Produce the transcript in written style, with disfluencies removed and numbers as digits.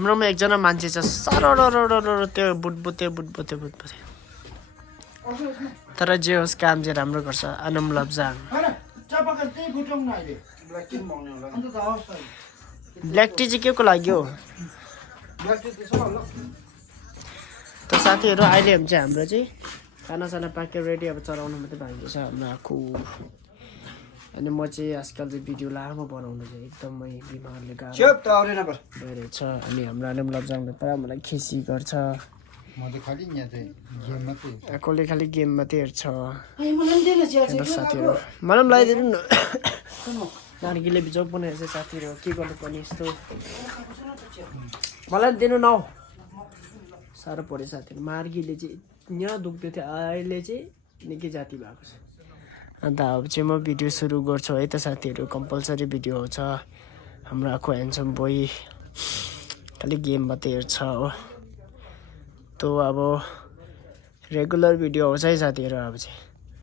हाम्रोमा एकजना मान्छे छ साह्रो त्यो बुटबुते तर जे होस् काम चाहिँ राम्रो गर्छ अनम लब्जाङ ब्ल्याक टी चाहिँ के को लागि हो त साथीहरू अहिले चाहिँ हाम्रो चाहिँ खानासाना पाकेर रेडी अब चलाउनु मात्रै बाँकी छ हाम्रो आँखु अनि म चाहिँ आजकल चाहिँ भिडियो लामो बनाउनु चाहिँ एकदमै बिमारले भइरहेछ अनि हाम्रो आनम लब्जाङले पुरा मलाई खिसी गर्छ आँखाले खालि गेम मात्रै हेर्छ साथीहरू मलाई पनि लगाइदिनु न नार्कीले बिजोक बनाइरहेछ साथीहरू के गर्नुपर्ने यस्तो मलाई दिनु न साह्रो पऱ्यो साथीहरू मार्गीले चाहिँ यहाँ दुख्दै थियो अहिले चाहिँ निकै जाति भएको छ अन्त अब चाहिँ म भिडियो सुरु गर्छु है त साथीहरू कम्पलसरी भिडियो आउँछ हाम्रो आँखु ह्यान्डसम बोय खालि गेम मात्रै हेर्छ हो त अब रेगुलर भिडियो आउँछ है साथीहरू अब चाहिँ